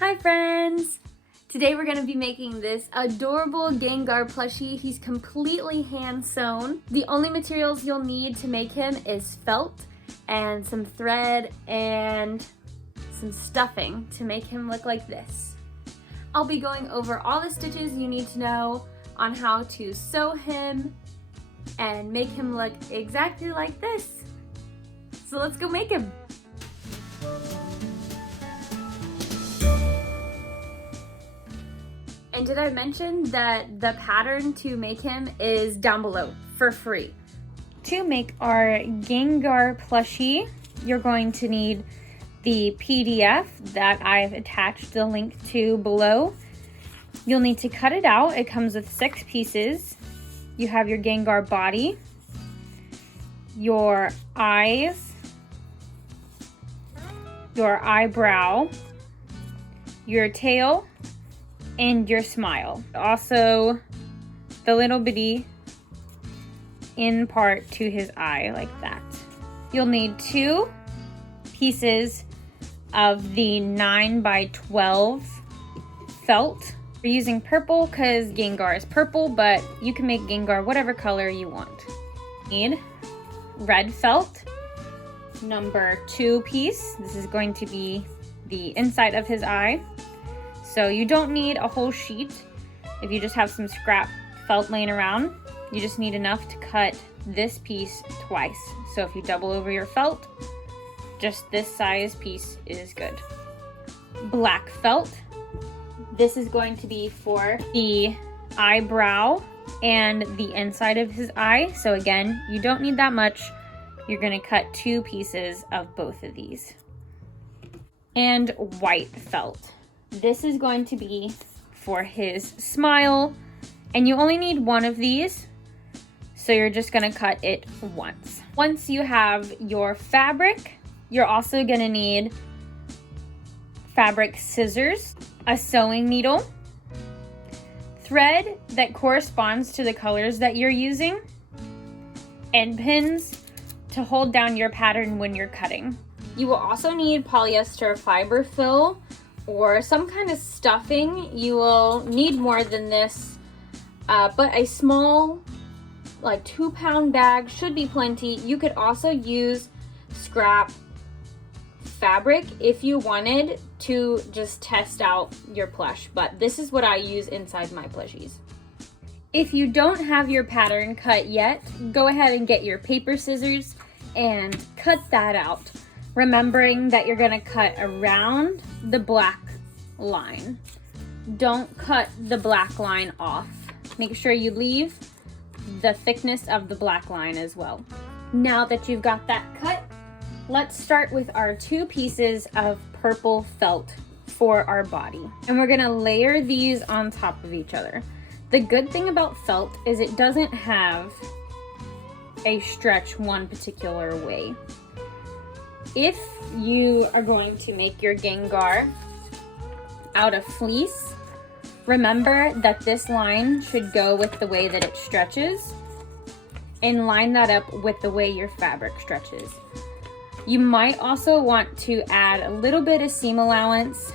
Hi friends! Today we're going to be making this adorable Gengar plushie. He's completely hand sewn. The only materials you'll need to make him is felt and some thread and some stuffing to make him look like this. I'll be going over all the stitches you need to know on how to sew him and make him look exactly like this. So let's go make him! And did I mention that the pattern to make him is down below for free? To make our Gengar plushie, you're going to need the PDF that I've attached the link to below. You'll need to cut it out. It comes with 6 pieces. You have your Gengar body, your eyes, your eyebrow, your tail, and your smile. Also, the little bitty in part to his eye, like that. You'll need 2 pieces of the 9x12 felt. We're using purple because Gengar is purple, but you can make Gengar whatever color you want. Need red felt, number 2 piece. This is going to be the inside of his eye. So you don't need a whole sheet. If you just have some scrap felt laying around, you just need enough to cut this piece twice. So if you double over your felt, just this size piece is good. Black felt. This is going to be for the eyebrow and the inside of his eye. So again, you don't need that much. You're gonna cut 2 pieces of both of these. And white felt. This is going to be for his smile, and you only need 1 of these, so you're just gonna cut it once. Once you have your fabric, you're also gonna need fabric scissors, a sewing needle, thread that corresponds to the colors that you're using, and pins to hold down your pattern when you're cutting. You will also need polyester fiber fill or some kind of stuffing. You will need more than this, but a small, like 2-pound bag should be plenty. You could also use scrap fabric if you wanted to just test out your plush, but this is what I use inside my plushies. If you don't have your pattern cut yet, go ahead and get your paper scissors and cut that out, remembering that you're gonna cut around the black line. Don't cut the black line off. Make sure you leave the thickness of the black line as well. Now that you've got that cut, let's start with our 2 pieces of purple felt for our body. And we're gonna layer these on top of each other. The good thing about felt is it doesn't have a stretch one particular way. If you are going to make your Gengar out of fleece, remember that this line should go with the way that it stretches, and line that up with the way your fabric stretches. You might also want to add a little bit of seam allowance,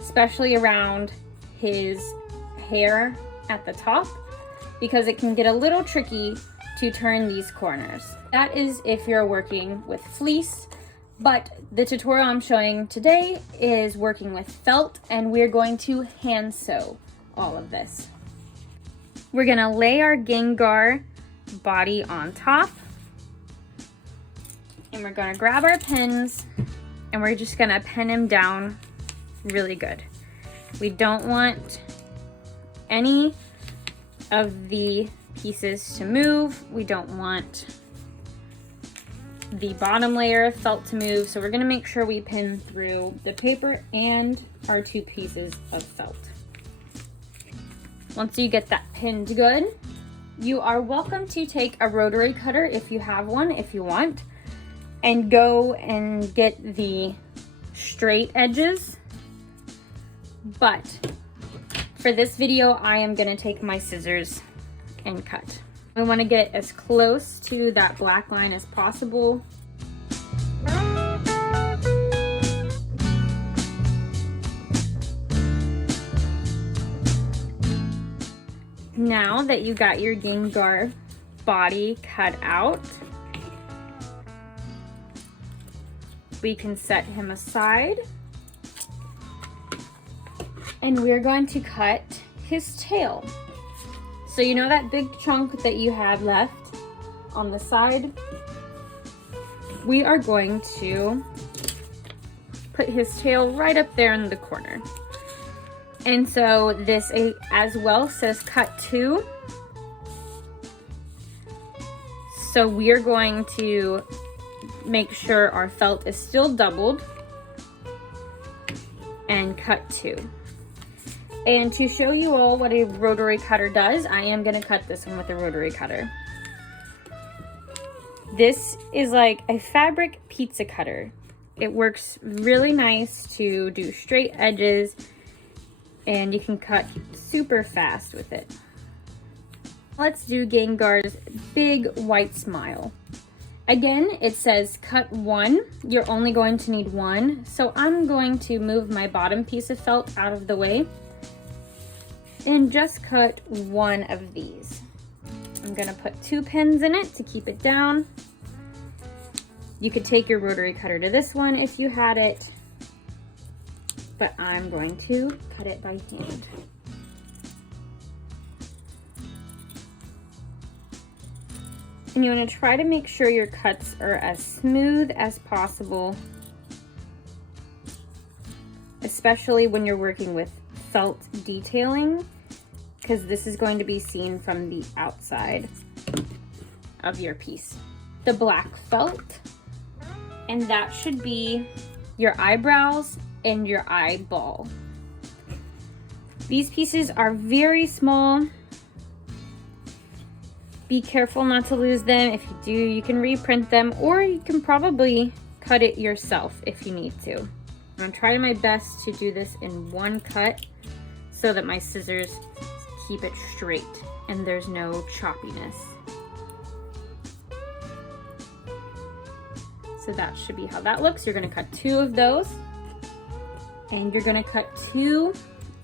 especially around his hair at the top, because it can get a little tricky to turn these corners. That is if you're working with fleece, but the tutorial I'm showing today is working with felt, and we're going to hand sew all of this. We're gonna lay our Gengar body on top, and we're gonna grab our pins, and we're just gonna pin him down really good. We don't want any of the pieces to move. We don't want the bottom layer of felt to move, so we're gonna make sure we pin through the paper and our 2 pieces of felt. Once you get that pinned good, you are welcome to take a rotary cutter if you have one, if you want, and go and get the straight edges. But for this video, I am gonna take my scissors and cut. We want to get as close to that black line as possible. Now that you got your Gengar body cut out, we can set him aside. And we're going to cut his tail. So you know that big chunk that you have left on the side? We are going to put his tail right up there in the corner. And so this as well says cut 2. So we are going to make sure our felt is still doubled and cut 2. And to show you all what a rotary cutter does, I am going to cut this one with a rotary cutter. This is like a fabric pizza cutter. It works really nice to do straight edges, and you can cut super fast with it. Let's do Gengar's big white smile. Again, it says cut 1. You're only going to need 1. So I'm going to move my bottom piece of felt out of the way and just cut 1 of these. I'm gonna put 2 pins in it to keep it down. You could take your rotary cutter to this one if you had it, but I'm going to cut it by hand. And you want to try to make sure your cuts are as smooth as possible, especially when you're working with felt detailing, because this is going to be seen from the outside of your piece. The black felt, and that should be your eyebrows and your eyeball. These pieces are very small. Be careful not to lose them. If you do, you can reprint them, or you can probably cut it yourself if you need to. I'm trying my best to do this in one cut so that my scissors keep it straight and there's no choppiness. So that should be how that looks. You're gonna cut 2 of those, and you're gonna cut 2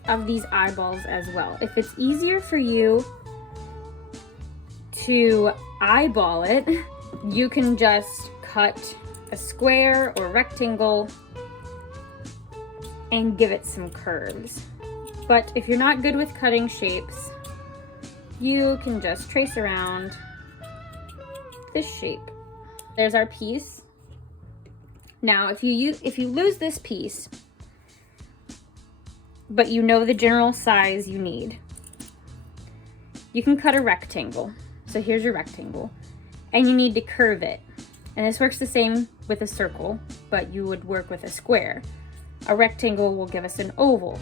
of these eyeballs as well. If it's easier for you to eyeball it, you can just cut a square or rectangle and give it some curves. But if you're not good with cutting shapes, you can just trace around this shape. There's our piece. Now, if you lose this piece, but you know the general size you need, you can cut a rectangle. So here's your rectangle, and you need to curve it. And this works the same with a circle, but you would work with a square. A rectangle will give us an oval.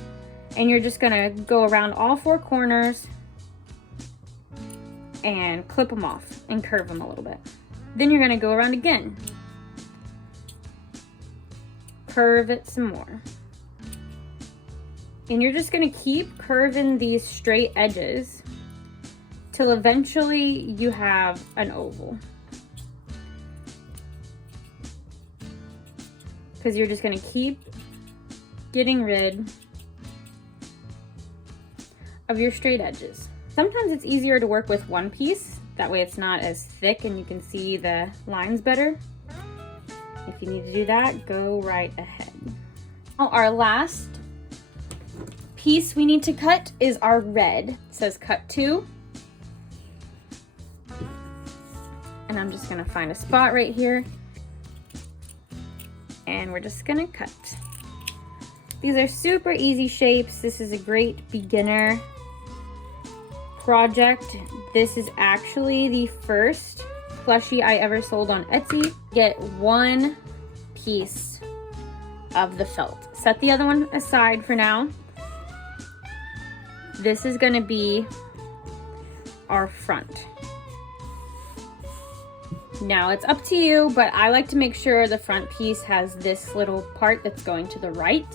And you're just gonna go around all 4 corners and clip them off and curve them a little bit. Then you're gonna go around again. Curve it some more. And you're just gonna keep curving these straight edges till eventually you have an oval. Because you're just gonna keep getting rid of your straight edges. Sometimes it's easier to work with one piece, that way it's not as thick and you can see the lines better. If you need to do that, go right ahead. Now, our last piece we need to cut is our red. It says cut 2. And I'm just gonna find a spot right here, and we're just gonna cut. These are super easy shapes. This is a great beginner project. This is actually the first plushie I ever sold on Etsy. Get 1 piece of the felt. Set the other one aside for now. This is gonna be our front. Now it's up to you, but I like to make sure the front piece has this little part that's going to the right.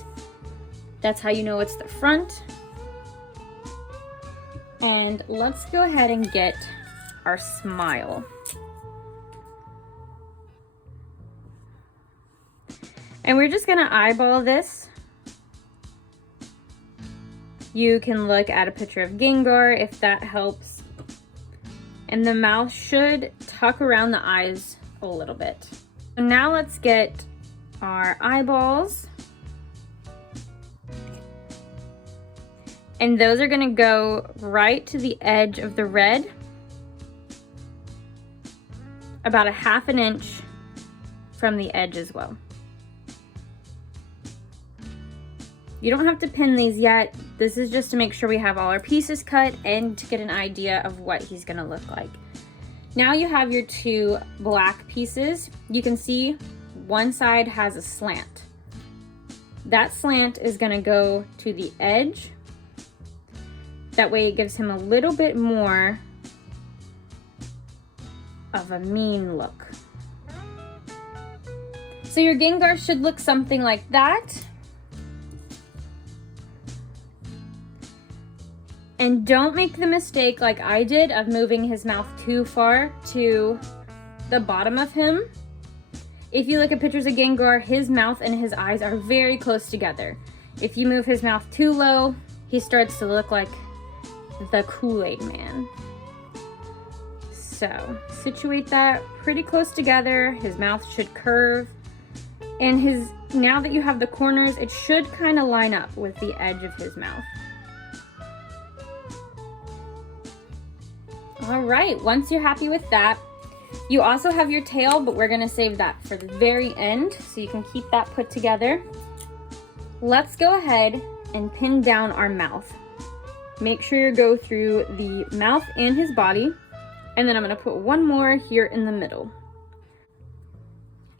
That's how you know it's the front. And let's go ahead and get our smile. And we're just gonna eyeball this You can look at a picture of Gengar if that helps. And the mouth should tuck around the eyes a little bit. So now let's get our eyeballs. And those are gonna go right to the edge of the red, about a ½ inch from the edge as well. You don't have to pin these yet. This is just to make sure we have all our pieces cut and to get an idea of what he's gonna look like. Now you have your 2 black pieces. You can see one side has a slant. That slant is gonna go to the edge. That way it gives him a little bit more of a mean look. So your Gengar should look something like that. And don't make the mistake like I did of moving his mouth too far to the bottom of him. If you look at pictures of Gengar, his mouth and his eyes are very close together. If you move his mouth too low, he starts to look like the Kool-Aid Man. So situate that pretty close together. His mouth should curve. And now that you have the corners, it should kind of line up with the edge of his mouth. All right, once you're happy with that, you also have your tail, but we're gonna save that for the very end so you can keep that put together. Let's go ahead and pin down our mouth. Make sure you go through the mouth and his body, and then I'm gonna put one more here in the middle.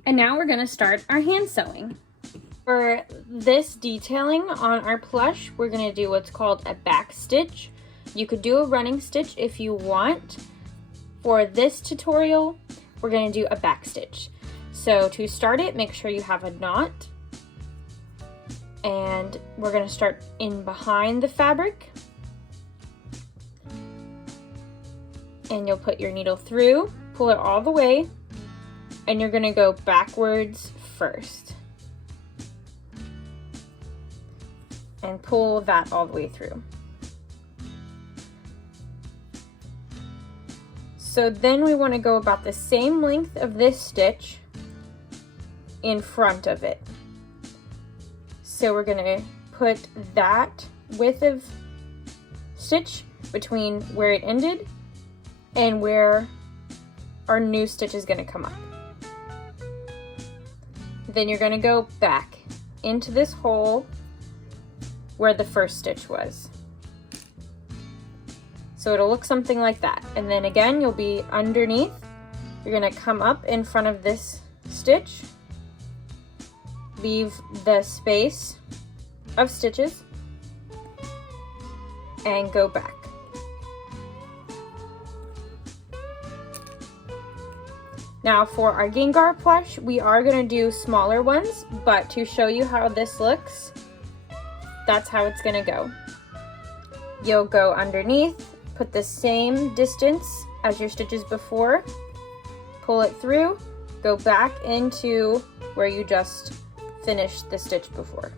And now we're gonna start our hand sewing. For this detailing on our plush, we're gonna do what's called a back stitch. You could do a running stitch if you want. For this tutorial, we're gonna do a back stitch. So to start it, make sure you have a knot. And we're gonna start in behind the fabric. And you'll put your needle through, pull it all the way, and you're gonna go backwards first. And pull that all the way through. So then we want to go about the same length of this stitch in front of it. So we're going to put that width of stitch between where it ended and where our new stitch is going to come up. Then you're going to go back into this hole where the first stitch was. So it'll look something like that. And then again, you'll be underneath. You're gonna come up in front of this stitch, leave the space of stitches, and go back. Now for our Gengar plush, we are gonna do smaller ones, but to show you how this looks, that's how it's gonna go. You'll go underneath, put the same distance as your stitches before, pull it through, go back into where you just finished the stitch before.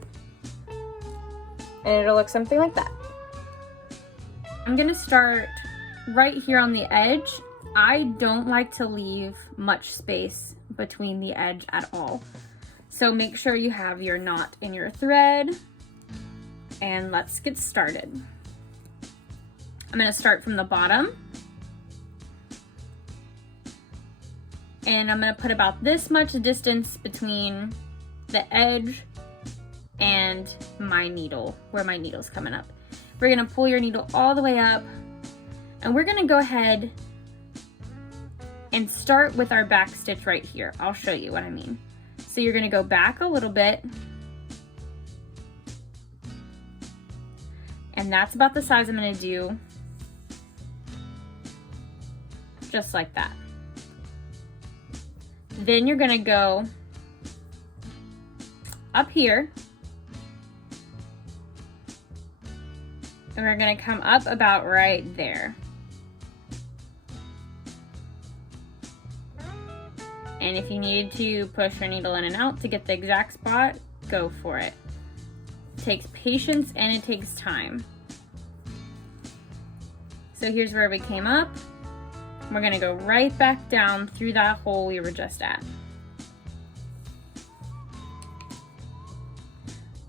And it'll look something like that. I'm gonna start right here on the edge. I don't like to leave much space between the edge at all. So make sure you have your knot in your thread, and let's get started. I'm gonna start from the bottom, and I'm gonna put about this much distance between the edge and my needle, where my needle's coming up. We're gonna pull your needle all the way up, and we're gonna go ahead and start with our back stitch right here. I'll show you what I mean. So you're gonna go back a little bit, and that's about the size I'm gonna do. Just like that. Then you're gonna go up here, and we're gonna come up about right there. And if you need to push your needle in and out to get the exact spot, go for it. It takes patience and it takes time. So here's where we came up. We're gonna go right back down through that hole we were just at.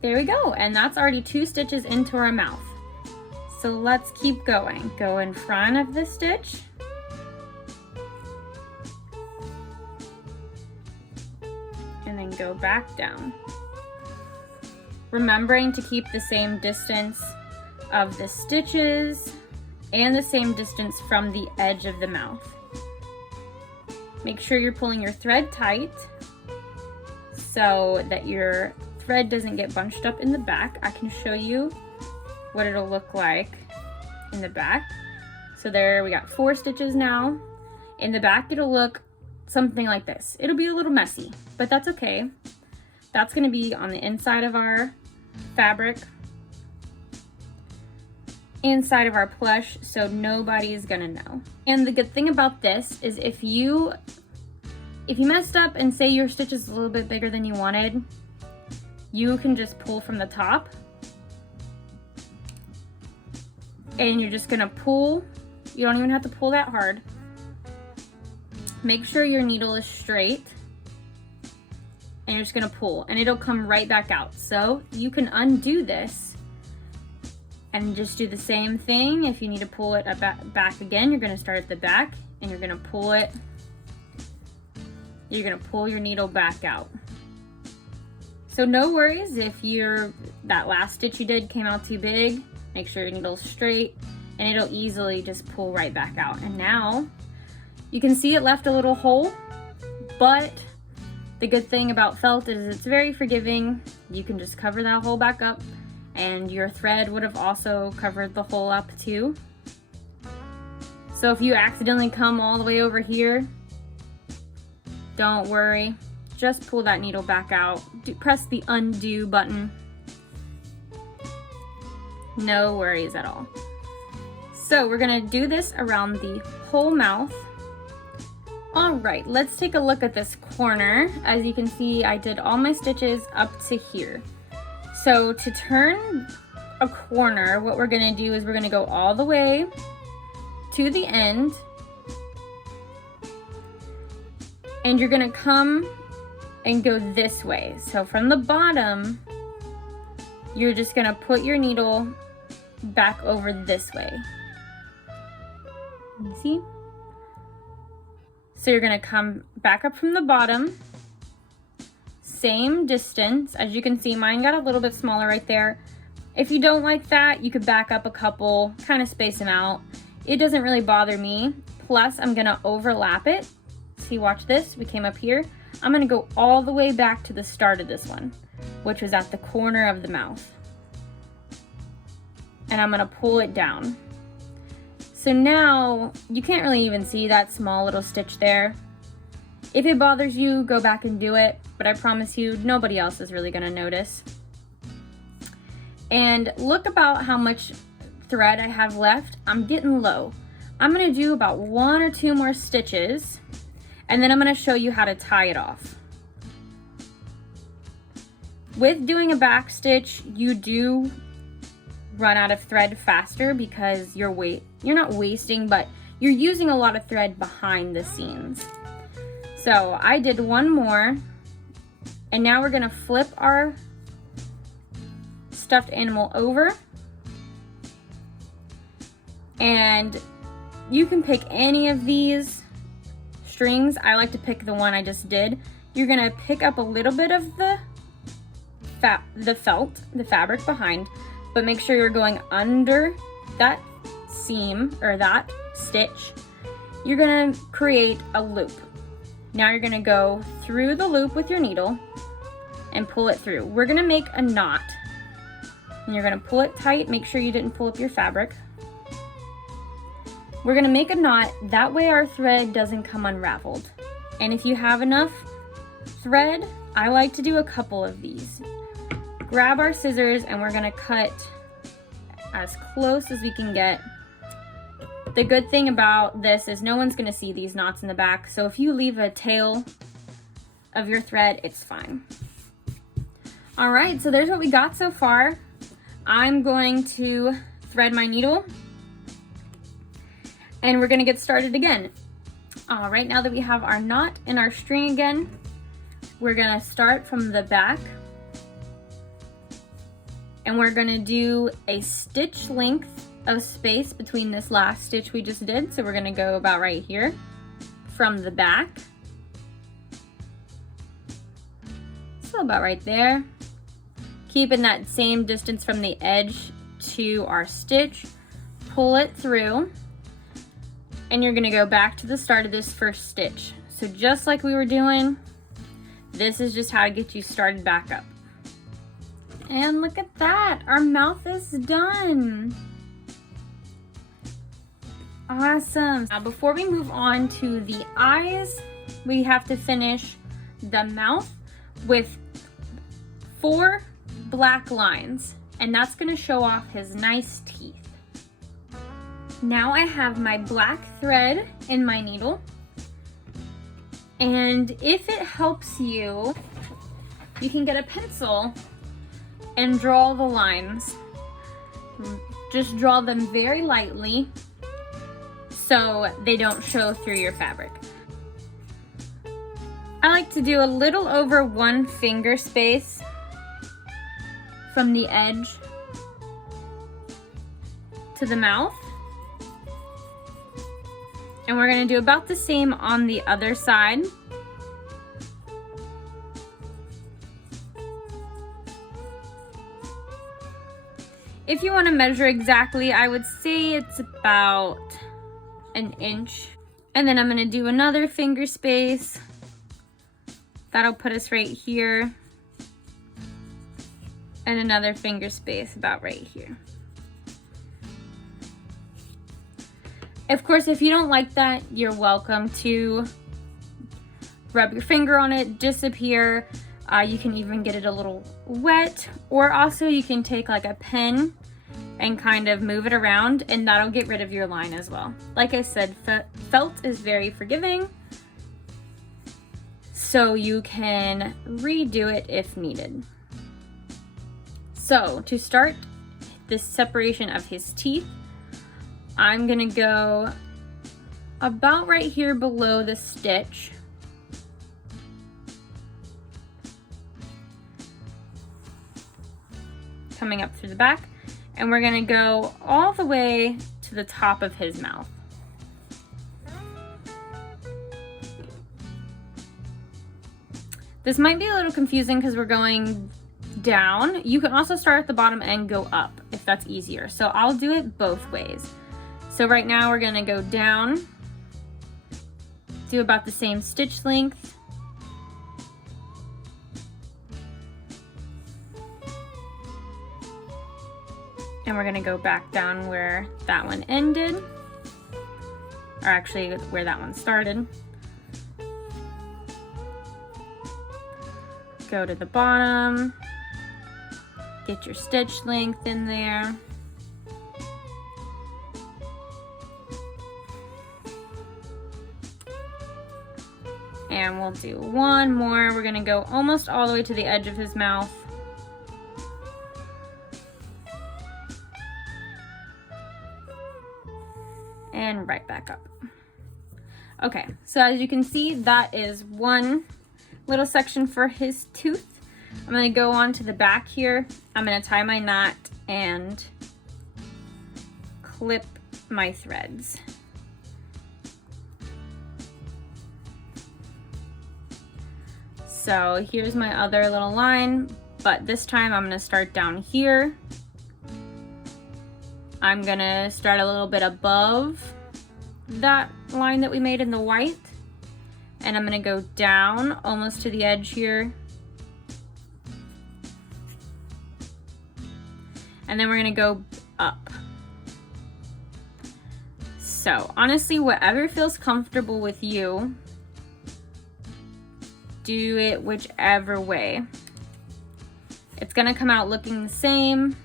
There we go, and that's already 2 stitches into our mouth. So let's keep going. Go in front of the stitch. And then go back down. Remembering to keep the same distance of the stitches and the same distance from the edge of the mouth. Make sure you're pulling your thread tight so that your thread doesn't get bunched up in the back. I can show you what it'll look like in the back. So there we got 4 stitches now. In the back it'll look something like this. It'll be a little messy, but that's okay. That's gonna be on the inside of our fabric, inside of our plush, so nobody's gonna know. And the good thing about this is if you messed up and say your stitch is a little bit bigger than you wanted, you can just pull from the top, and you're just gonna pull. You don't even have to pull that hard. Make sure your needle is straight, and you're just gonna pull, and it'll come right back out. So you can undo this and just do the same thing. If you need to pull it back again, you're gonna start at the back, and you're gonna pull it. You're gonna pull your needle back out. So no worries if that last stitch you did came out too big. Make sure your needle's straight, and it'll easily just pull right back out. And now you can see it left a little hole, but the good thing about felt is it's very forgiving. You can just cover that hole back up, and your thread would have also covered the hole up too. So if you accidentally come all the way over here, don't worry. Just pull that needle back out. Press the undo button. No worries at all. So we're gonna do this around the whole mouth. All right, let's take a look at this corner. As you can see, I did all my stitches up to here. So to turn a corner, what we're gonna do is we're gonna go all the way to the end, and you're gonna come and go this way. So from the bottom, you're just gonna put your needle back over this way. You see? So you're gonna come back up from the bottom, same distance. As you can see, mine got a little bit smaller right there. If you don't like that, you could back up a couple, kind of space them out. It doesn't really bother me. Plus, I'm gonna overlap it. See, watch this, we came up here. I'm gonna go all the way back to the start of this one, which was at the corner of the mouth. And I'm gonna pull it down. So now, you can't really even see that small little stitch there. If it bothers you, go back and do it, but I promise you, nobody else is really gonna notice. And look about how much thread I have left. I'm getting low. I'm gonna do about 1 or 2 more stitches, and then I'm gonna show you how to tie it off. With doing a back stitch, you do run out of thread faster because you're not wasting, but you're using a lot of thread behind the scenes. So I did 1 more, and now we're gonna flip our stuffed animal over, and you can pick any of these strings. I like to pick the one I just did. You're gonna pick up a little bit of the felt, the fabric behind, but make sure you're going under that seam or that stitch. You're gonna create a loop. Now you're gonna go through the loop with your needle and pull it through. We're gonna make a knot, and you're gonna pull it tight. Make sure you didn't pull up your fabric. We're gonna make a knot, that way our thread doesn't come unraveled. And if you have enough thread, I like to do a couple of these. Grab our scissors, and we're gonna cut as close as we can get. The good thing about this is no one's gonna see these knots in the back, so if you leave a tail of your thread, it's fine. All right, so there's what we got so far. I'm going to thread my needle, And we're gonna get started again. All right, now that we have our knot and our string again, we're gonna start from the back, and we're gonna do a stitch length of space between this last stitch we just did. So we're gonna go about right here from the back. So about right there. Keeping that same distance from the edge to our stitch, pull it through, and you're gonna go back to the start of this first stitch. So just like we were doing, this is just how to get you started back up. And look at that, our mouth is done. Awesome. Now before we move on to the eyes, we have to finish the mouth with 4 black lines, and that's gonna show off his nice teeth. Now I have my black thread in my needle, and if it helps you, you can get a pencil and draw the lines. Just draw them very lightly so they don't show through your fabric. I like to do a little over 1 finger space from the edge to the mouth. And we're gonna do about the same on the other side. If you want to measure exactly, I would say it's about 1 inch. And then I'm gonna do another finger space. That'll put us right here. And another finger space about right here. Of course, if you don't like that, you're welcome to rub your finger on it, disappear. You can even get it a little wet, or also you can take like a pen and kind of move it around, and that'll get rid of your line as well. Like I said, felt is very forgiving, so you can redo it if needed. So to start this separation of his teeth, I'm gonna go about right here below the stitch. Coming up through the back, and we're gonna go all the way to the top of his mouth. This might be a little confusing because we're going down. You can also start at the bottom and go up if that's easier. So I'll do it both ways. So right now we're gonna go down, do about the same stitch length, and we're gonna go back down where that one ended, or actually where that one started. Go to the bottom, get your stitch length in there. And we'll do one more. We're gonna go almost all the way to the edge of his mouth. And right back up. Okay, so as you can see, that is one little section for his tooth. I'm gonna go on to the back here. I'm gonna tie my knot and clip my threads. So here's my other little line, but this time I'm gonna start down here. I'm gonna start a little bit above that line that we made in the white, and I'm gonna go down almost to the edge here. And then we're gonna go up. So honestly, whatever feels comfortable with you, do it whichever way. It's gonna come out looking the same.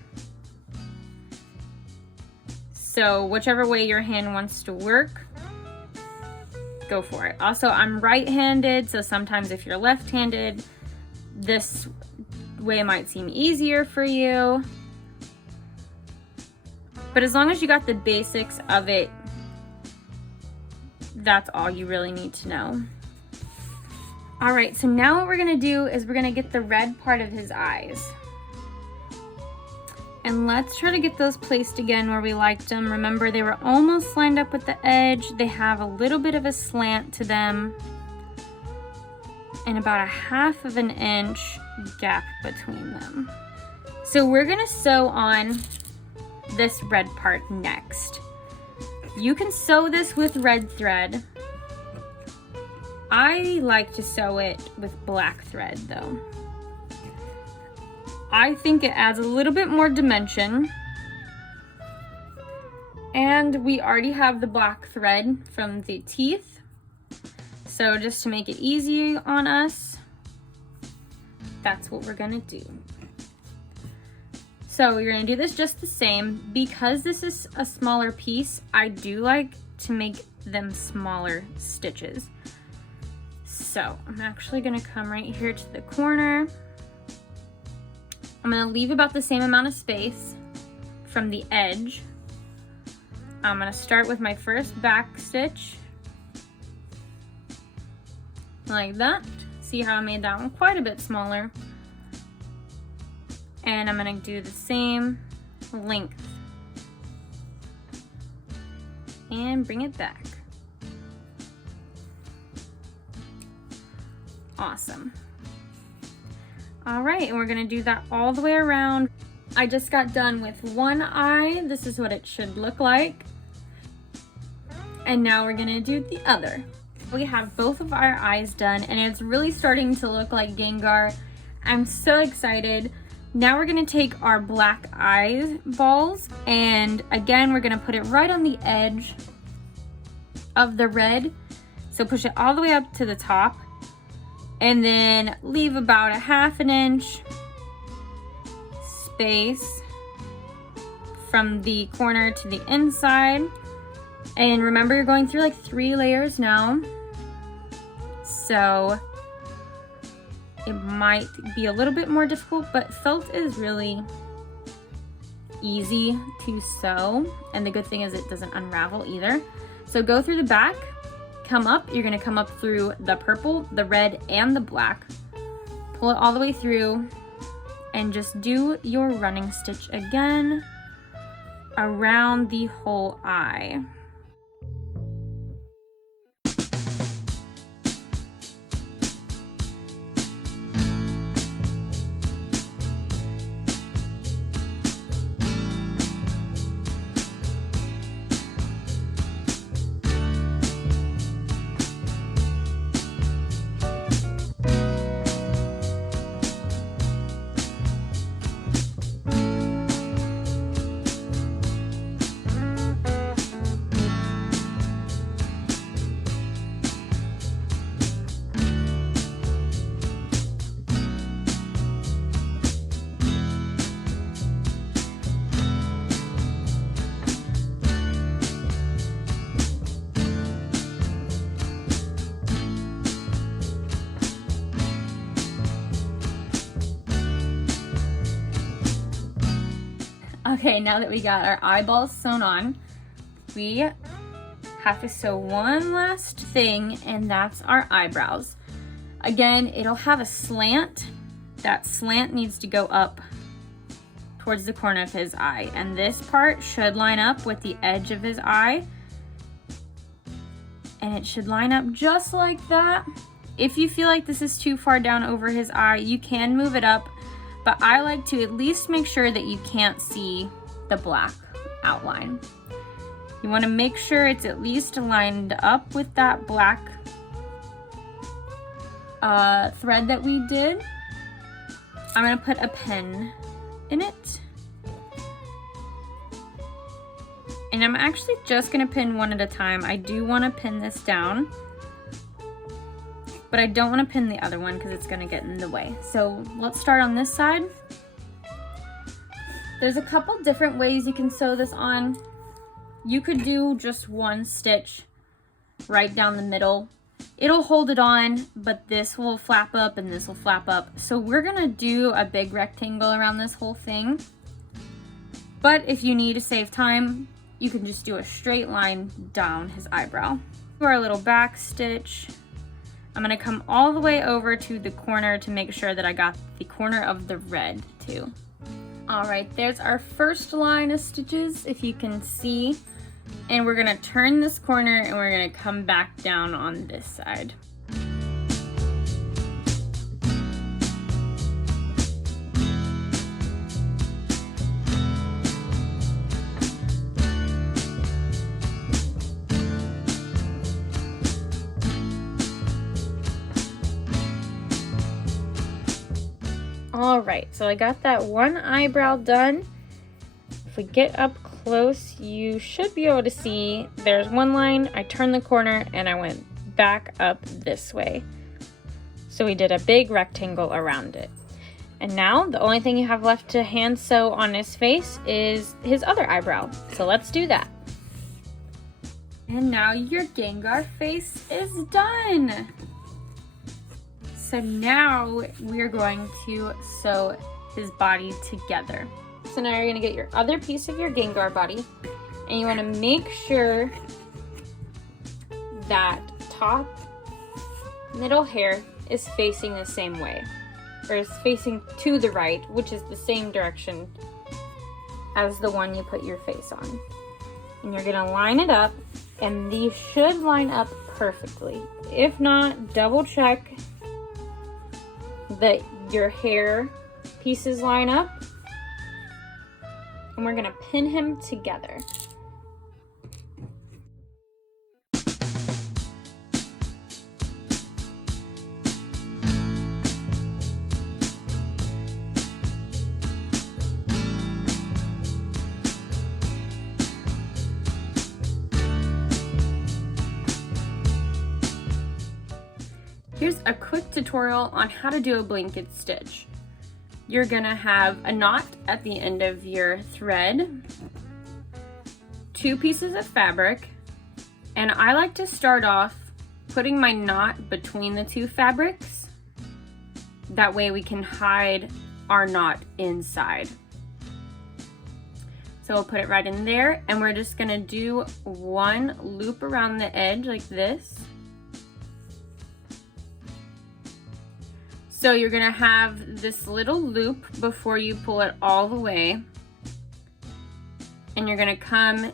So whichever way your hand wants to work, go for it. Also, I'm right-handed, so sometimes if you're left-handed, this way might seem easier for you. But as long as you got the basics of it that's all you really need to know. All right, so now what we're gonna do is we're gonna get the red part of his eyes. And let's try to get those placed again where we liked them. Remember, they were almost lined up with the edge. They have a little bit of a slant to them and about a 1/2 inch gap between them. So we're gonna sew on this red part next. You can sew this with red thread. I like to sew it with black thread though. I think it adds a little bit more dimension. And we already have the black thread from the teeth. So just to make it easy on us, that's what we're gonna do. So you're gonna do this just the same. Because this is a smaller piece, I do like to make them smaller stitches. So I'm actually gonna come right here to the corner. I'm gonna leave about the same amount of space from the edge. I'm gonna start with my first back stitch, like that. See how I made that one quite a bit smaller. And I'm gonna do the same length and bring it back. Awesome. All right, and we're gonna do that all the way around. I just got done with one eye. This is what it should look like. And now we're gonna do the other. We have both of our eyes done and it's really starting to look like Gengar. I'm so excited. Now we're gonna take our black eyeballs and again, we're gonna put it right on the edge of the red. So push it all the way up to the top. And then leave about a 1/2 inch space from the corner to the inside. And remember, you're going through like 3 layers now. So it might be a little bit more difficult, but felt is really easy to sew. And the good thing is it doesn't unravel either. So go through the back. Come up, you're gonna come up through the purple, the red, and the black. Pull it all the way through and just do your running stitch again around the whole eye. Okay, now that we got our eyeballs sewn on, we have to sew one last thing, and that's our eyebrows. Again, it'll have a slant. That slant needs to go up towards the corner of his eye, and this part should line up with the edge of his eye. And it should line up just like that. If you feel like this is too far down over his eye, you can move it up. But I like to at least make sure that you can't see the black outline. You want to make sure it's at least lined up with that black thread that we did. I'm going to put a pin in it. And I'm actually just going to pin one at a time. I do want to pin this down, but I don't want to pin the other one because it's going to get in the way. So let's start on this side. There's a couple different ways you can sew this on. You could do just one stitch right down the middle. It'll hold it on, but this will flap up and this will flap up. So we're going to do a big rectangle around this whole thing. But if you need to save time, you can just do a straight line down his eyebrow. Our little back stitch. I'm gonna come all the way over to the corner to make sure that I got the corner of the red too. All right, there's our first line of stitches, if you can see. And we're gonna turn this corner and we're gonna come back down on this side. All right, so I got that one eyebrow done. If we get up close, you should be able to see there's one line. I turned the corner and I went back up this way. So we did a big rectangle around it. And now the only thing you have left to hand sew on his face is his other eyebrow. So let's do that. And now your Gengar face is done. So now we're going to sew his body together. So now you're gonna get your other piece of your Gengar body and you wanna make sure that top middle hair is facing the same way, or is facing to the right, which is the same direction as the one you put your face on. And you're gonna line it up, and these should line up perfectly. If not, double check that your hair pieces line up, and we're gonna pin him together. Here's a quick tutorial on how to do a blanket stitch. You're gonna have a knot at the end of your thread, 2 pieces of fabric, and I like to start off putting my knot between the 2 fabrics. That way we can hide our knot inside. So we'll put it right in there, and we're just gonna do 1 loop around the edge like this. So you're gonna have this little loop before you pull it all the way. And you're gonna come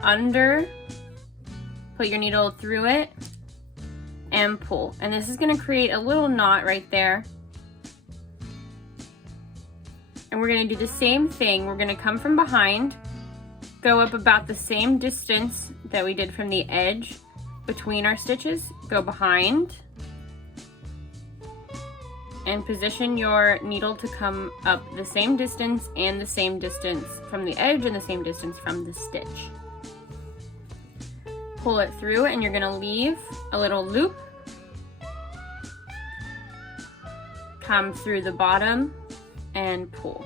under, put your needle through it, and pull. And this is gonna create a little knot right there. And we're gonna do the same thing. We're gonna come from behind, go up about the same distance that we did from the edge between our stitches, go behind, and position your needle to come up the same distance and the same distance from the edge and the same distance from the stitch. Pull it through, and you're gonna leave a little loop. Come through the bottom and pull.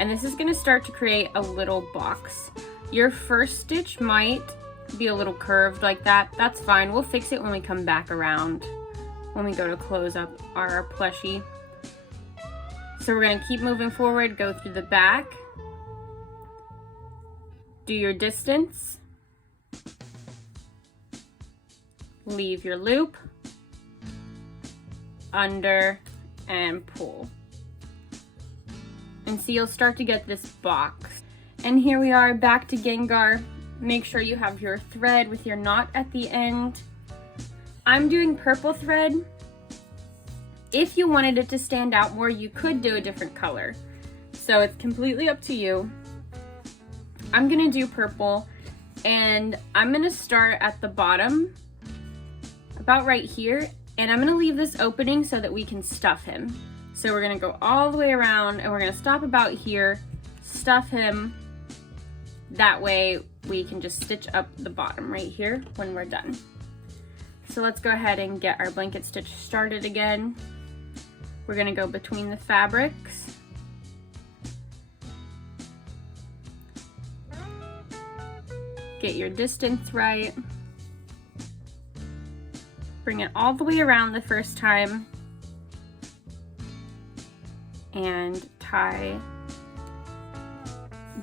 And this is gonna start to create a little box. Your first stitch might be a little curved like that. That's fine, we'll fix it when we come back around, when we go to close up our plushie. So we're gonna keep moving forward, go through the back, do your distance, leave your loop, under, and pull. And see, you'll start to get this box. And here we are back to Gengar. Make sure you have your thread with your knot at the end. I'm doing purple thread. If you wanted it to stand out more, you could do a different color. So it's completely up to you. I'm gonna do purple, and I'm gonna start at the bottom, about right here, and I'm gonna leave this opening so that we can stuff him. So we're gonna go all the way around, and we're gonna stop about here, stuff him. That way we can just stitch up the bottom right here when we're done. So let's go ahead and get our blanket stitch started again. We're gonna go between the fabrics. Get your distance right. Bring it all the way around the first time. And tie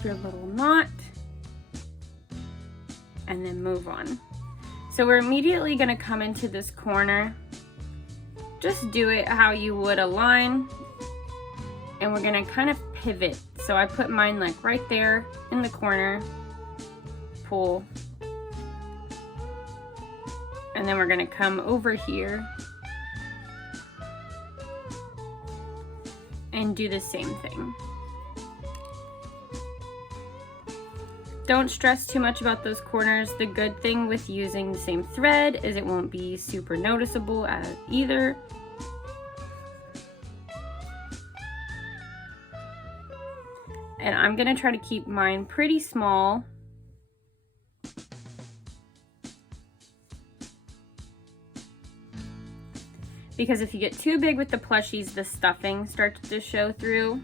your little knot. And then move on. So we're immediately gonna come into this corner. Just do it how you would a line. And we're gonna kind of pivot. So I put mine like right there in the corner, pull. And then we're gonna come over here and do the same thing. Don't stress too much about those corners. The good thing with using the same thread is it won't be super noticeable either. And I'm gonna try to keep mine pretty small. Because if you get too big with the plushies, the stuffing starts to show through.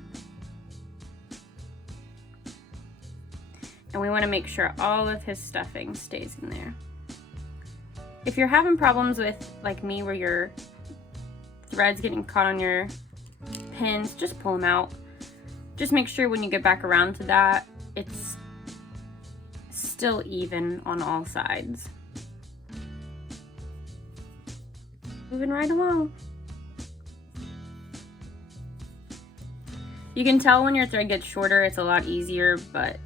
And we want to make sure all of his stuffing stays in there. If you're having problems with, like me, where your thread's getting caught on your pins, just pull them out. Just make sure when you get back around to that, it's still even on all sides. Moving right along. You can tell when your thread gets shorter, it's a lot easier, but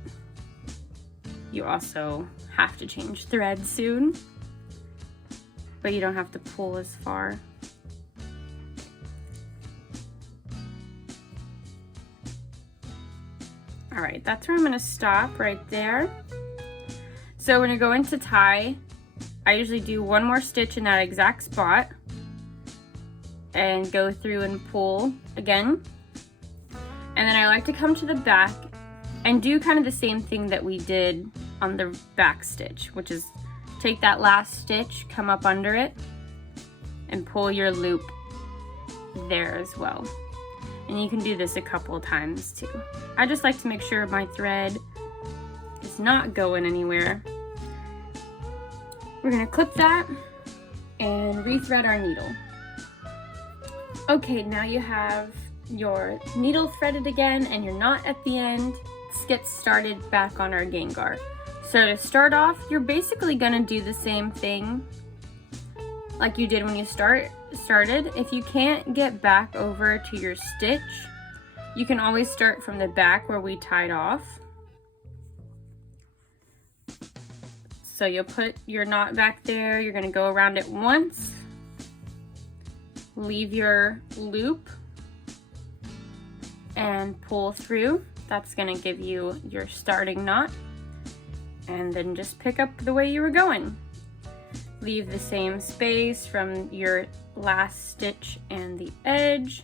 you also have to change thread soon. But you don't have to pull as far. All right, that's where I'm gonna stop right there. So when you go into tie, I usually do one more stitch in that exact spot and go through and pull again. And then I like to come to the back and do kind of the same thing that we did on the back stitch, which is take that last stitch, come up under it, and pull your loop there as well. And you can do this a couple of times too. I just like to make sure my thread is not going anywhere. We're gonna clip that and rethread our needle. Okay, now you have your needle threaded again and you're not at the end. Let's get started back on our Gengar. So to start off, you're basically gonna do the same thing like you did when you started. If you can't get back over to your stitch, you can always start from the back where we tied off. So you'll put your knot back there, you're gonna go around it once, leave your loop, and pull through. That's gonna give you your starting knot. And then just pick up the way you were going. Leave the same space from your last stitch and the edge.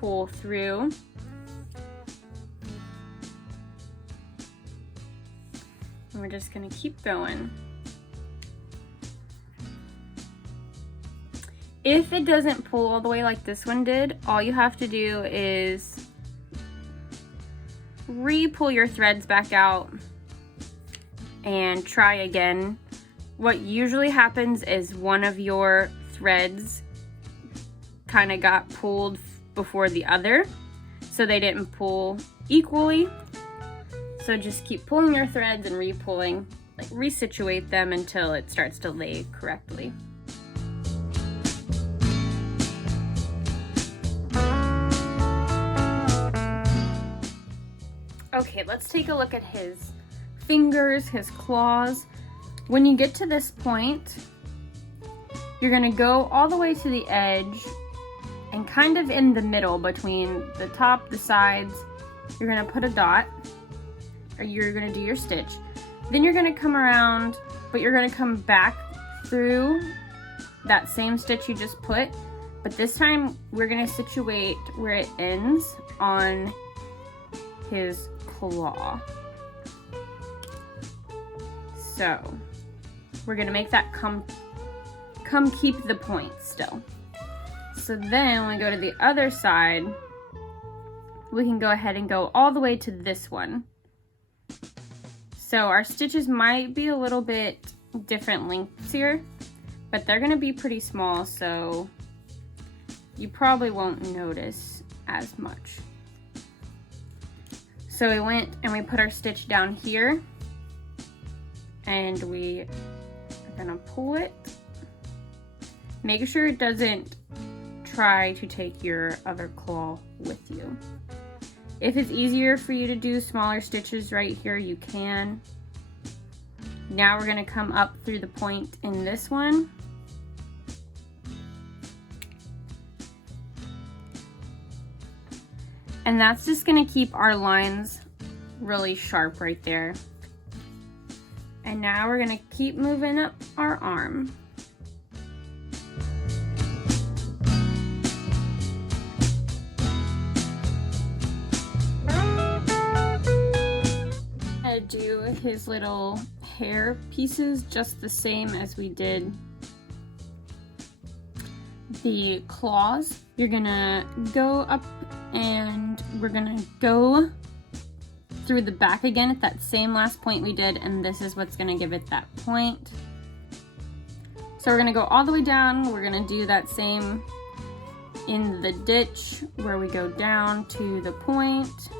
Pull through. And we're just gonna keep going. If it doesn't pull all the way like this one did, all you have to do is re-pull your threads back out and try again. What usually happens is one of your threads kind of got pulled before the other, so they didn't pull equally. So just keep pulling your threads and re-pulling, like resituate them until it starts to lay correctly. Okay, let's take a look at his fingers, his claws. When you get to this point, you're gonna go all the way to the edge and kind of in the middle between the top, the sides, you're gonna put a dot, or you're gonna do your stitch. Then you're gonna come around, but you're gonna come back through that same stitch you just put, but this time we're gonna situate where it ends on his claw. So we're gonna make that come keep the point still. So then when we go to the other side, we can go ahead and go all the way to this one. So our stitches might be a little bit different lengths here, but they're gonna be pretty small, so you probably won't notice as much. So we went and we put our stitch down here, and we are gonna pull it. Make sure it doesn't try to take your other claw with you. If it's easier for you to do smaller stitches right here, you can. Now we're gonna come up through the point in this one. And that's just gonna keep our lines really sharp right there. And now we're gonna keep moving up our arm. I do his little hair pieces just the same as we did the claws. You're gonna go up and we're gonna go through the back again at that same last point we did, and this is what's gonna give it that point. So we're gonna go all the way down. We're gonna do that same in the ditch where we go down to the point,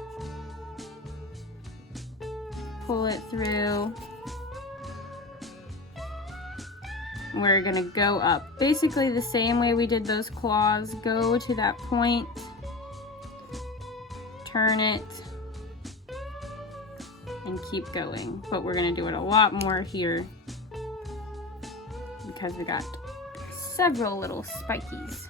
pull it through. We're gonna go up basically the same way we did those claws. Go to that point, turn it, and keep going. But we're gonna do it a lot more here because we got several little spikies.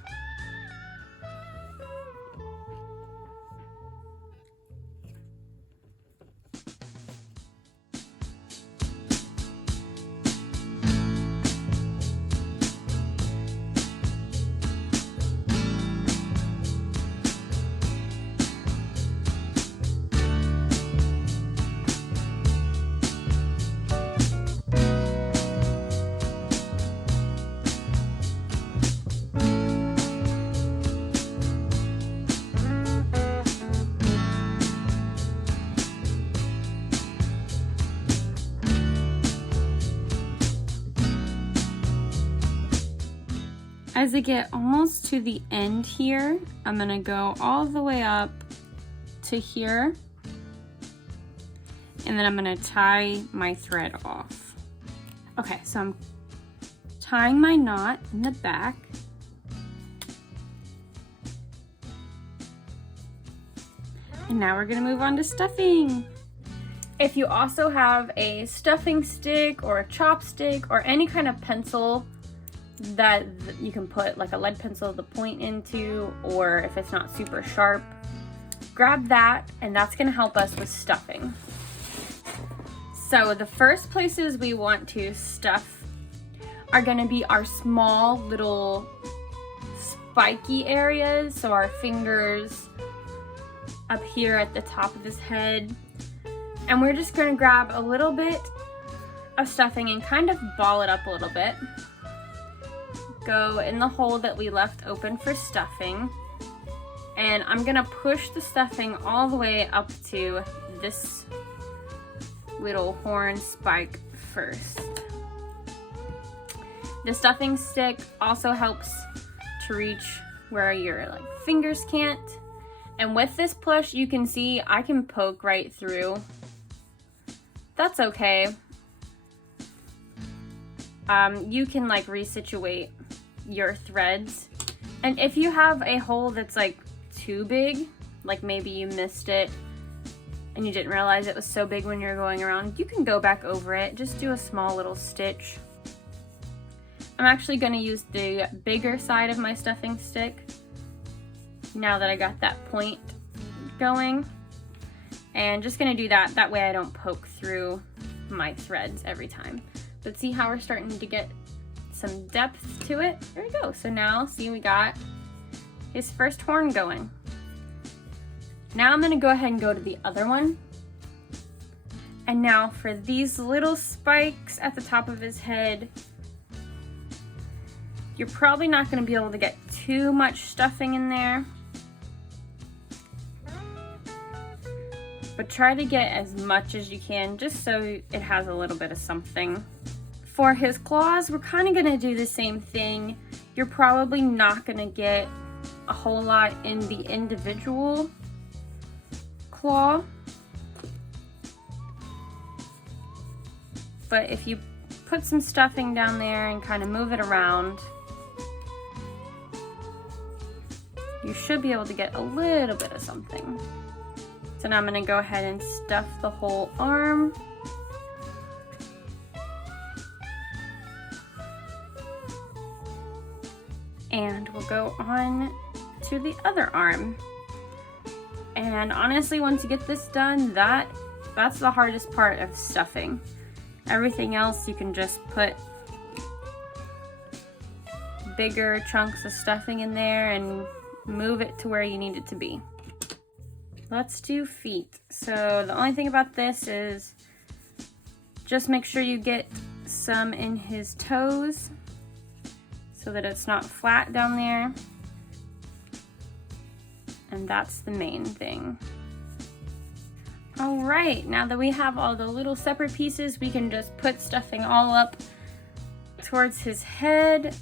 As I get almost to the end here, I'm gonna go all the way up to here, and then I'm gonna tie my thread off. Okay, so I'm tying my knot in the back. And now we're gonna move on to stuffing. If you also have a stuffing stick or a chopstick or any kind of pencil that you can put like a lead pencil the point into, or if it's not super sharp, grab that, and that's going to help us with stuffing. So the first places we want to stuff are going to be our small little spiky areas, so our fingers up here at the top of his head, and we're just going to grab a little bit of stuffing and kind of ball it up a little bit. Go in the hole that we left open for stuffing, and I'm gonna push the stuffing all the way up to this little horn spike first. The stuffing stick also helps to reach where your fingers can't, and with this plush you can see I can poke right through. That's okay. You can resituate your threads, and if you have a hole that's too big, maybe you missed it and you didn't realize it was so big when you're going around, you can go back over it. Just do a small little stitch. I'm actually going to use the bigger side of my stuffing stick now that I got that point going, and just going to do that. That way I don't poke through my threads every time. But see how we're starting to get some depth to it? There we go. So now see, we got his first horn going. Now I'm gonna go ahead and go to the other one. And now for these little spikes at the top of his head, you're probably not gonna be able to get too much stuffing in there, but try to get as much as you can just so it has a little bit of something. For his claws, we're kind of going to do the same thing. You're probably not going to get a whole lot in the individual claw. but if you put some stuffing down there and kind of move it around, you should be able to get a little bit of something. So now I'm going to go ahead and stuff the whole arm. And we'll go on to the other arm. And honestly, once you get this done, that's the hardest part of stuffing. Everything else you can just put bigger chunks of stuffing in there and move it to where you need it to be. Let's do feet. So the only thing about this is just make sure you get some in his toes so that it's not flat down there. And that's the main thing. All right, now that we have all the little separate pieces, we can just put stuffing all up towards his head.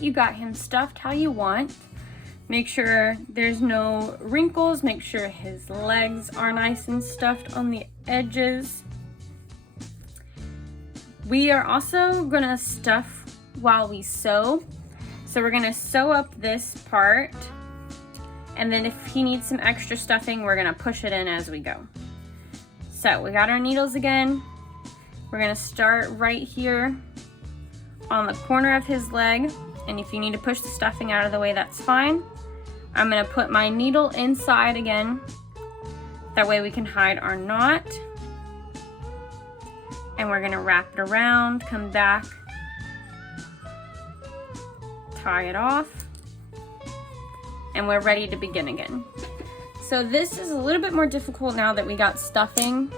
You got him stuffed how you want. Make sure there's no wrinkles. Make sure his legs are nice and stuffed on the edges. We are also gonna stuff while we sew. So we're gonna sew up this part, and then if he needs some extra stuffing, we're gonna push it in as we go. So we got our needles again. We're gonna start right here on the corner of his leg. And if you need to push the stuffing out of the way, that's fine. I'm gonna put my needle inside again. That way we can hide our knot. And we're gonna wrap it around, come back, tie it off, and we're ready to begin again. So this is a little bit more difficult now that we got stuffing.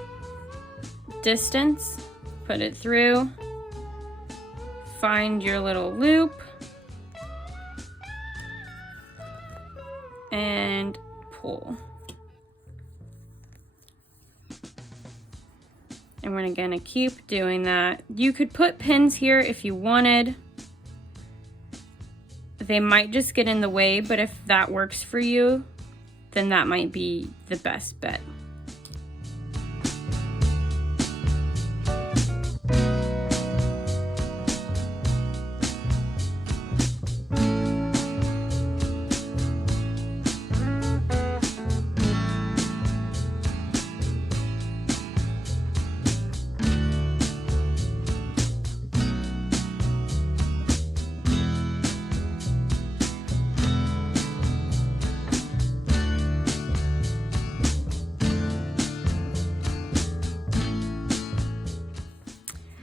Distance, put it through, find your little loop, and pull. And we're gonna keep doing that. You could put pins here if you wanted. They might just get in the way, but if that works for you, then that might be the best bet.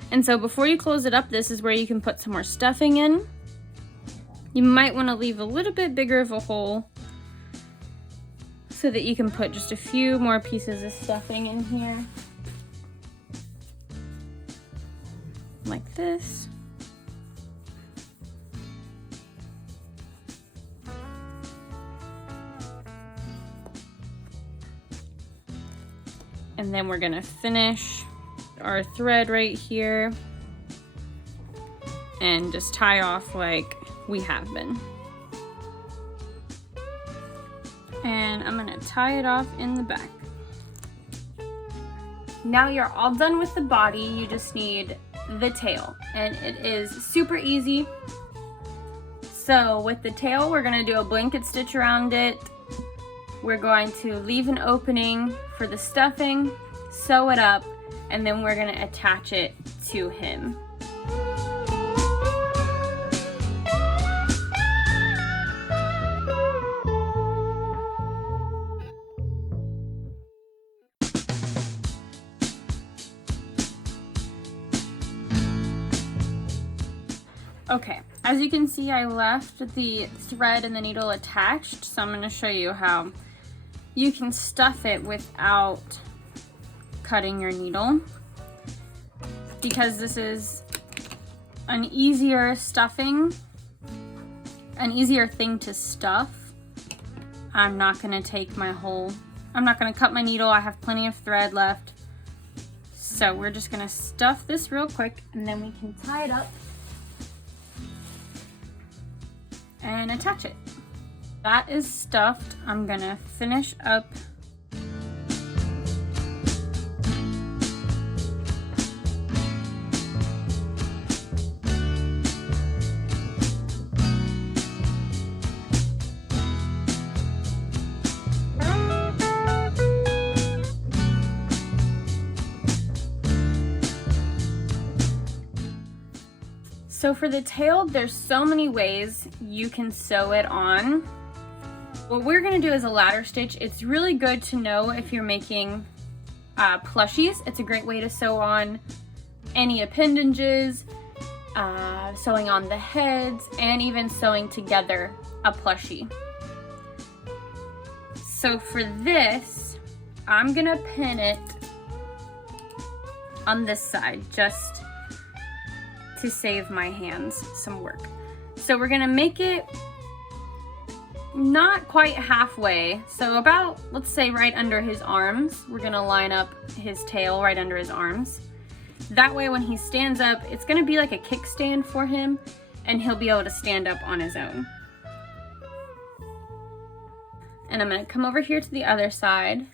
And so before you close it up, this is where you can put some more stuffing in. You might want to leave a little bit bigger of a hole so that you can put just a few more pieces of stuffing in here. Like this. And then we're gonna finish our thread right here and just tie off like we have been. And I'm gonna tie it off in the back. Now you're all done with the body, you just need the tail, and it is super easy. So with the tail, we're gonna do a blanket stitch around it. We're going to leave an opening for the stuffing, sew it up, and then we're gonna attach it to him. Okay, as you can see, I left the thread and the needle attached, so I'm gonna show you how you can stuff it without cutting your needle. Because this is an easier thing to stuff, I'm not gonna cut my needle. I have plenty of thread left. So we're just gonna stuff this real quick and then we can tie it up and attach it. That is stuffed. I'm gonna finish up So for the tail, there's so many ways you can sew it on. What we're gonna do is a ladder stitch. It's really good to know if you're making plushies. It's a great way to sew on any appendages, sewing on the heads, and even sewing together a plushie. So for this, I'm gonna pin it on this side, just to save my hands some work. So we're gonna make it not quite halfway, so about, let's say, right under his arms. We're gonna line up his tail right under his arms. That way when he stands up, it's gonna be like a kickstand for him and he'll be able to stand up on his own. And I'm gonna come over here to the other side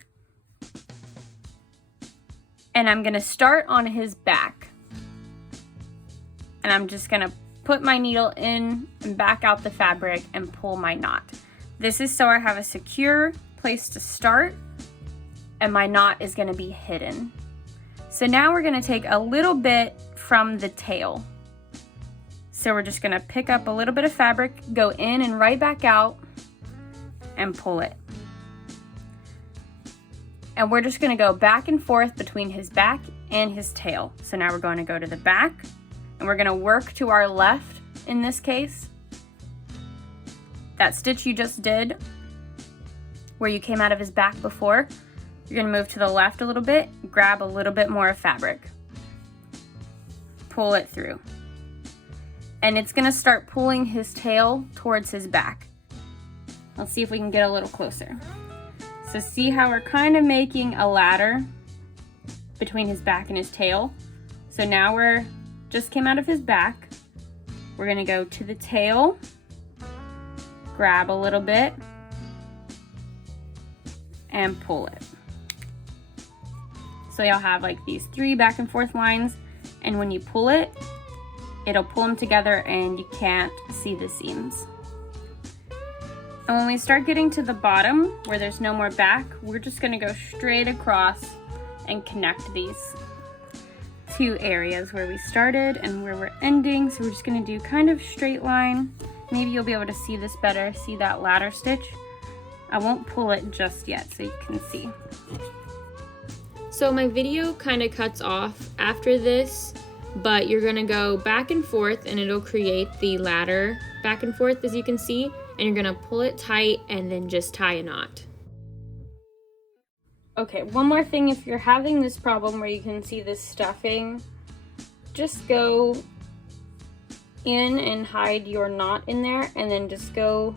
and I'm gonna start on his back. And I'm just gonna put my needle in and back out the fabric and pull my knot. This is so I have a secure place to start and my knot is gonna be hidden. So now we're gonna take a little bit from the tail. So we're just gonna pick up a little bit of fabric, go in and right back out and pull it. And we're just gonna go back and forth between his back and his tail. So now we're going to go to the back, and we're gonna work to our left in this case. That stitch you just did, where you came out of his back before, you're gonna move to the left a little bit, grab a little bit more of fabric, pull it through. And it's gonna start pulling his tail towards his back. Let's see if we can get a little closer. So see how we're kind of making a ladder between his back and his tail? So now we're just came out of his back. We're gonna go to the tail, grab a little bit, and pull it. So you'll have like these 3 back and forth lines, and when you pull it, it'll pull them together and you can't see the seams. And when we start getting to the bottom, where there's no more back, we're just gonna go straight across and connect these 2 areas where we started and where we're ending. So we're just gonna do kind of straight line. Maybe you'll be able to see this better, see that ladder stitch. I won't pull it just yet so you can see. So my video kind of cuts off after this, but you're gonna go back and forth and it'll create the ladder back and forth, as you can see, and you're gonna pull it tight and then just tie a knot. Okay, one more thing, if you're having this problem where you can see this stuffing, just go in and hide your knot in there and then just go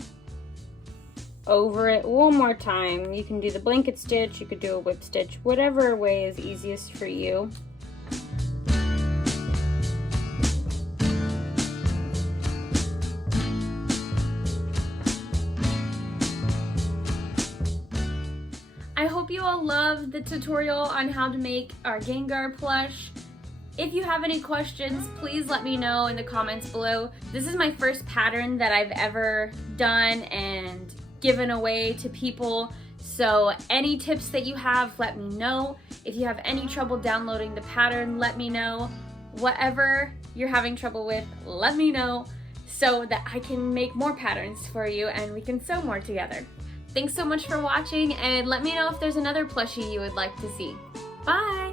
over it one more time. You can do the blanket stitch, you could do a whip stitch, whatever way is easiest for you. I hope you all loved the tutorial on how to make our Gengar plush. If you have any questions, please let me know in the comments below. This is my first pattern that I've ever done and given away to people. So any tips that you have, let me know. If you have any trouble downloading the pattern, let me know. Whatever you're having trouble with, let me know so that I can make more patterns for you and we can sew more together. Thanks so much for watching, and let me know if there's another plushie you would like to see. Bye!